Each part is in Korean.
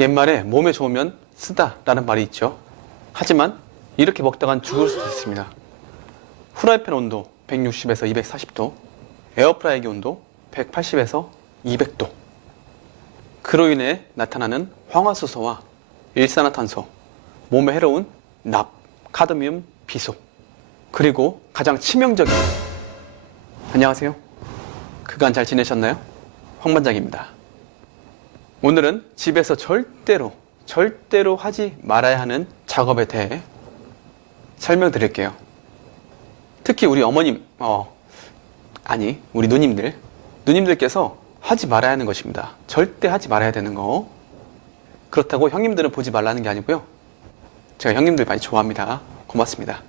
옛말에 몸에 좋으면 쓰다 라는 말이 있죠. 하지만 이렇게 먹다간 죽을 수도 있습니다. 후라이팬 온도 160에서 240도, 에어프라이기 온도 180에서 200도. 그로 인해 나타나는 황화수소와 일산화탄소, 몸에 해로운 납, 카드뮴, 비소, 그리고 가장 치명적인, 안녕하세요. 그간 잘 지내셨나요? 황반장입니다. 오늘은 집에서 절대로 하지 말아야 하는 작업에 대해 설명드릴게요. 특히 우리 어머님, 우리 누님들께서 하지 말아야 하는 것입니다. 절대 하지 말아야 되는 거. 그렇다고 형님들은 보지 말라는 게 아니고요. 제가 형님들 많이 좋아합니다. 고맙습니다.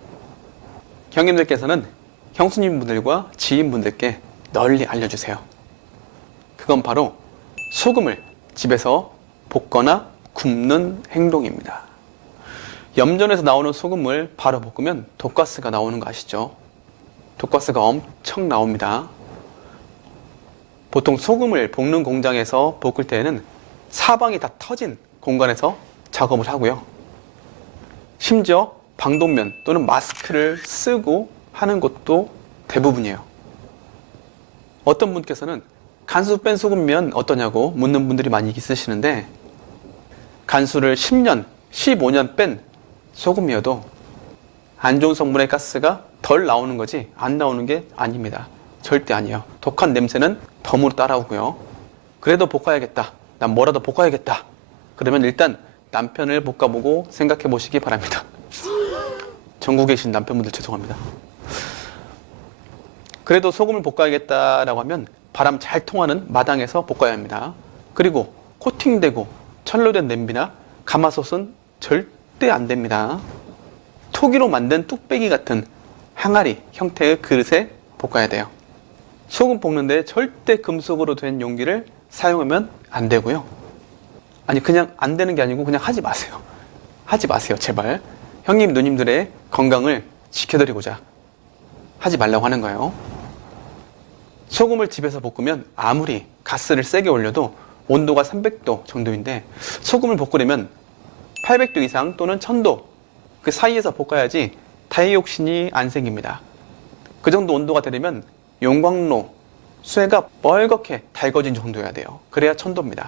형님들께서는 형수님분들과 지인분들께 널리 알려주세요. 그건 바로 소금을 집에서 볶거나 굽는 행동입니다. 염전에서 나오는 소금을 바로 볶으면 독가스가 나오는 거 아시죠? 독가스가 엄청 나옵니다. 보통 소금을 볶는 공장에서 볶을 때에는 사방이 다 터진 공간에서 작업을 하고요. 심지어 방독면 또는 마스크를 쓰고 하는 것도 대부분이에요. 어떤 분께서는 간수 뺀 소금이면 어떠냐고 묻는 분들이 많이 있으시는데, 간수를 10년, 15년 뺀 소금이어도 안 좋은 성분의 가스가 덜 나오는 거지 안 나오는 게 아닙니다. 절대 아니에요. 독한 냄새는 덤으로 따라오고요. 그래도 볶아야겠다. 난 뭐라도 볶아야겠다. 그러면 일단 남편을 볶아보고 생각해 보시기 바랍니다. 전국에 계신 남편분들 죄송합니다. 그래도 소금을 볶아야겠다라고 하면 바람 잘 통하는 마당에서 볶아야 합니다. 그리고 코팅되고 철로된 냄비나 가마솥은 절대 안 됩니다. 토기로 만든 뚝배기 같은 항아리 형태의 그릇에 볶아야 돼요. 소금 볶는데 절대 금속으로 된 용기를 사용하면 안 되고요. 아니, 그냥 안 되는 게 아니고 그냥 하지 마세요. 하지 마세요, 제발. 형님, 누님들의 건강을 지켜드리고자 하지 말라고 하는 거예요. 소금을 집에서 볶으면 아무리 가스를 세게 올려도 온도가 300도 정도인데, 소금을 볶으려면 800도 이상 또는 1000도 그 사이에서 볶아야지 다이옥신이 안 생깁니다. 그 정도 온도가 되려면 용광로, 쇠가 뻘겋게 달궈진 정도여야 돼요. 그래야 1000도입니다.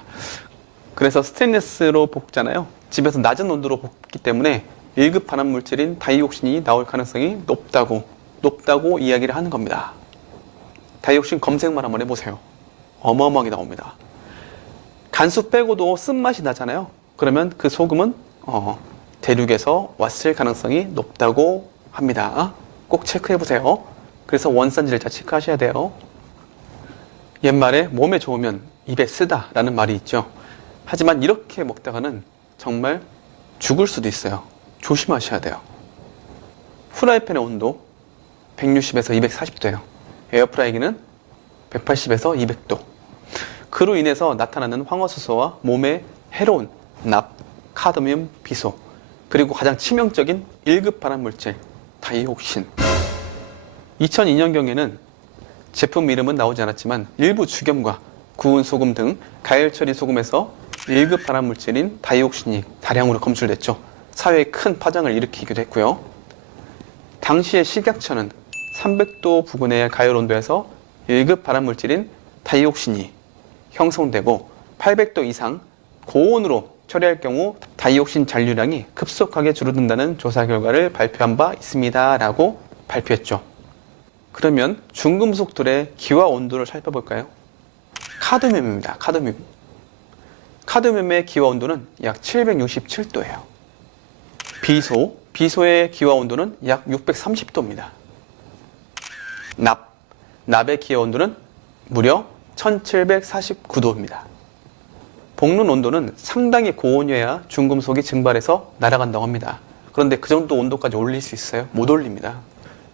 그래서 스테인리스로 볶잖아요. 집에서 낮은 온도로 볶기 때문에 1급 발암물질인 다이옥신이 나올 가능성이 높다고 이야기를 하는 겁니다. 다이옥신 검색만 한번 해보세요. 어마어마하게 나옵니다. 간수 빼고도 쓴맛이 나잖아요. 그러면 그 소금은 대륙에서 왔을 가능성이 높다고 합니다. 꼭 체크해보세요. 그래서 원산지를 잘 체크하셔야 돼요. 옛말에 몸에 좋으면 입에 쓰다 라는 말이 있죠. 하지만 이렇게 먹다가는 정말 죽을 수도 있어요. 조심하셔야 돼요. 후라이팬의 온도 160에서 240도예요. 에어프라이기는 180에서 200도. 그로 인해서 나타나는 황화수소와 몸에 해로운 납, 카드뮴, 비소, 그리고 가장 치명적인 1급 발암물질 다이옥신. 2002년경에는 제품 이름은 나오지 않았지만 일부 죽염과 구운 소금 등 가열 처리 소금에서 1급 발암물질인 다이옥신이 다량으로 검출됐죠. 사회에 큰 파장을 일으키기도 했고요. 당시의 식약처는 300도 부근의 가열 온도에서 1급 발암물질인 다이옥신이 형성되고 800도 이상 고온으로 처리할 경우 다이옥신 잔류량이 급속하게 줄어든다는 조사 결과를 발표한 바 있습니다 라고 발표했죠. 그러면 중금속들의 기화 온도를 살펴볼까요? 카드뮴입니다. 카드뮴의 기화 온도는 약 767도예요. 비소의 기화 온도는 약 630도입니다. 납의 기화 온도는 무려 1749도입니다. 볶는 온도는 상당히 고온이어야 중금속이 증발해서 날아간다고 합니다. 그런데 그 정도 온도까지 올릴 수 있어요? 못 올립니다.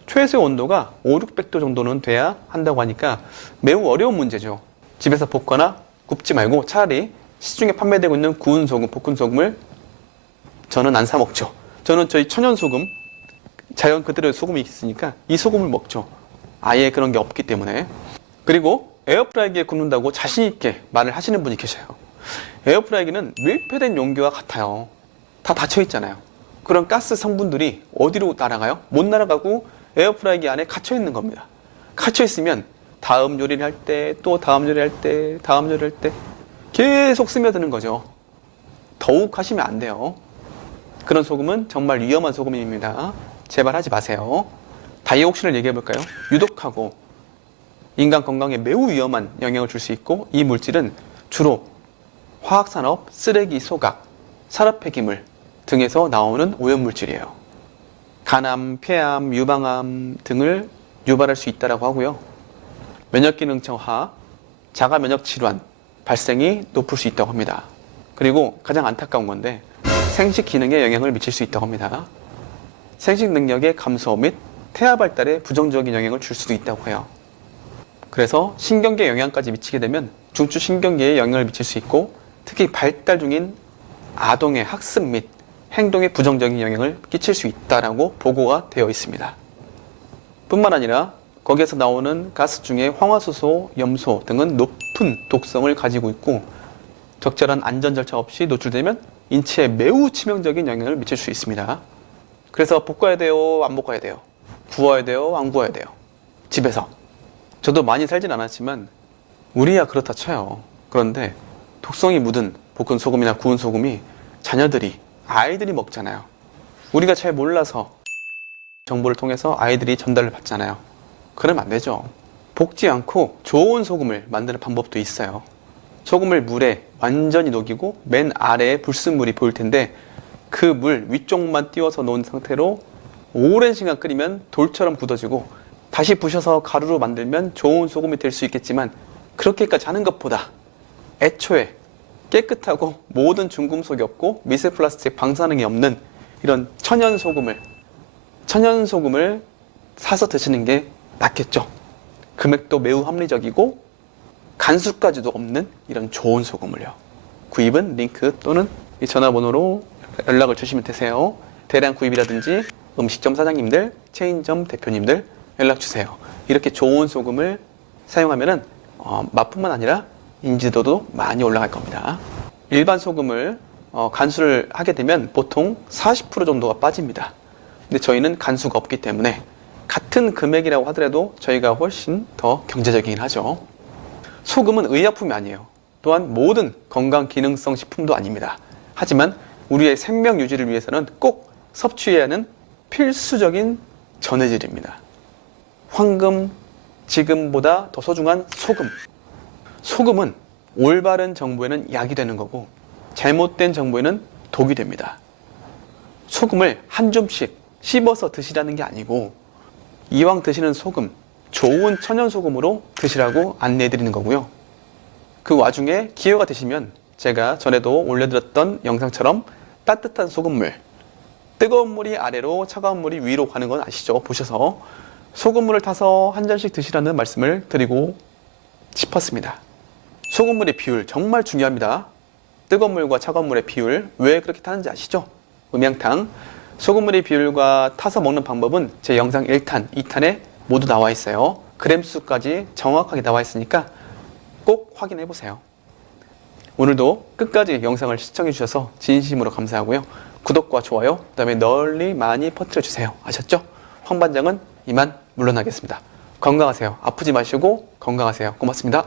최소 온도가 500~600도 정도는 돼야 한다고 하니까 매우 어려운 문제죠. 집에서 볶거나 굽지 말고 차라리 시중에 판매되고 있는 구운 소금, 볶은 소금을 저는 안 사 먹죠. 저는 저희 천연 소금, 자연 그대로의 소금이 있으니까 이 소금을 먹죠. 아예 그런 게 없기 때문에. 그리고 에어프라이기에 굽는다고 자신 있게 말을 하시는 분이 계셔요. 에어프라이기는 밀폐된 용기와 같아요. 다 닫혀 있잖아요. 그런 가스 성분들이 어디로 날아가요? 못 날아가고 에어프라이기 안에 갇혀 있는 겁니다. 갇혀 있으면 다음 요리를 할 때, 또 다음 요리를 할 때, 다음 요리를 할 때 계속 스며드는 거죠. 더욱 하시면 안 돼요. 그런 소금은 정말 위험한 소금입니다. 제발 하지 마세요. 다이옥신을 얘기해 볼까요? 유독하고 인간 건강에 매우 위험한 영향을 줄 수 있고, 이 물질은 주로 화학산업, 쓰레기 소각, 산업 폐기물 등에서 나오는 오염물질이에요. 간암, 폐암, 유방암 등을 유발할 수 있다고 하고요. 면역기능 저하, 자가면역 질환 발생이 높을 수 있다고 합니다. 그리고 가장 안타까운 건데 생식 기능에 영향을 미칠 수 있다고 합니다. 생식 능력의 감소 및 태아 발달에 부정적인 영향을 줄 수도 있다고 해요. 그래서 신경계에 영향까지 미치게 되면 중추 신경계에 영향을 미칠 수 있고, 특히 발달 중인 아동의 학습 및 행동에 부정적인 영향을 끼칠 수 있다라고 보고가 되어 있습니다. 뿐만 아니라 거기에서 나오는 가스 중에 황화수소, 염소 등은 높은 독성을 가지고 있고, 적절한 안전 절차 없이 노출되면 인체에 매우 치명적인 영향을 미칠 수 있습니다. 그래서 볶아야 돼요? 안 볶아야 돼요? 구워야 돼요? 안 구워야 돼요? 집에서. 저도 많이 살진 않았지만 우리야 그렇다 쳐요. 그런데 독성이 묻은 볶은 소금이나 구운 소금이 아이들이 먹잖아요. 우리가 잘 몰라서 정보를 통해서 아이들이 전달을 받잖아요. 그러면 안 되죠. 볶지 않고 좋은 소금을 만드는 방법도 있어요. 소금을 물에 완전히 녹이고 맨 아래에 불순물이 보일 텐데, 그 물 위쪽만 띄워서 놓은 상태로 오랜 시간 끓이면 돌처럼 굳어지고, 다시 부셔서 가루로 만들면 좋은 소금이 될 수 있겠지만, 그렇게까지 하는 것보다 애초에 깨끗하고 모든 중금속이 없고 미세 플라스틱 방사능이 없는 이런 천연 소금을 사서 드시는 게 낫겠죠. 금액도 매우 합리적이고 간수까지도 없는 이런 좋은 소금을요. 구입은 링크 또는 이 전화번호로 연락을 주시면 되세요. 대량 구입이라든지 음식점 사장님들, 체인점 대표님들 연락 주세요. 이렇게 좋은 소금을 사용하면은 맛뿐만 아니라 인지도도 많이 올라갈 겁니다. 일반 소금을 간수를 하게 되면 보통 40% 정도가 빠집니다. 근데 저희는 간수가 없기 때문에 같은 금액이라고 하더라도 저희가 훨씬 더 경제적이긴 하죠. 소금은 의약품이 아니에요. 또한 모든 건강 기능성 식품도 아닙니다. 하지만 우리의 생명 유지를 위해서는 꼭 섭취해야 하는 필수적인 전해질입니다. 황금, 지금보다 더 소중한 소금. 소금은 올바른 정보에는 약이 되는 거고, 잘못된 정보에는 독이 됩니다. 소금을 한 줌씩 씹어서 드시라는 게 아니고, 이왕 드시는 소금, 좋은 천연 소금으로 드시라고 안내해 드리는 거고요. 그 와중에 기회가 되시면 제가 전에도 올려드렸던 영상처럼 따뜻한 소금물, 뜨거운 물이 아래로 차가운 물이 위로 가는 건 아시죠? 보셔서 소금물을 타서 한 잔씩 드시라는 말씀을 드리고 싶었습니다. 소금물의 비율 정말 중요합니다. 뜨거운 물과 차가운 물의 비율, 왜 그렇게 타는지 아시죠? 음양탕. 소금물의 비율과 타서 먹는 방법은 제 영상 1탄, 2탄에 모두 나와 있어요. 그램수까지 정확하게 나와 있으니까 꼭 확인해 보세요. 오늘도 끝까지 영상을 시청해 주셔서 진심으로 감사하고요. 구독과 좋아요, 그 다음에 널리 많이 퍼뜨려 주세요. 아셨죠? 황반장은 이만 물러나겠습니다. 건강하세요. 아프지 마시고 건강하세요. 고맙습니다.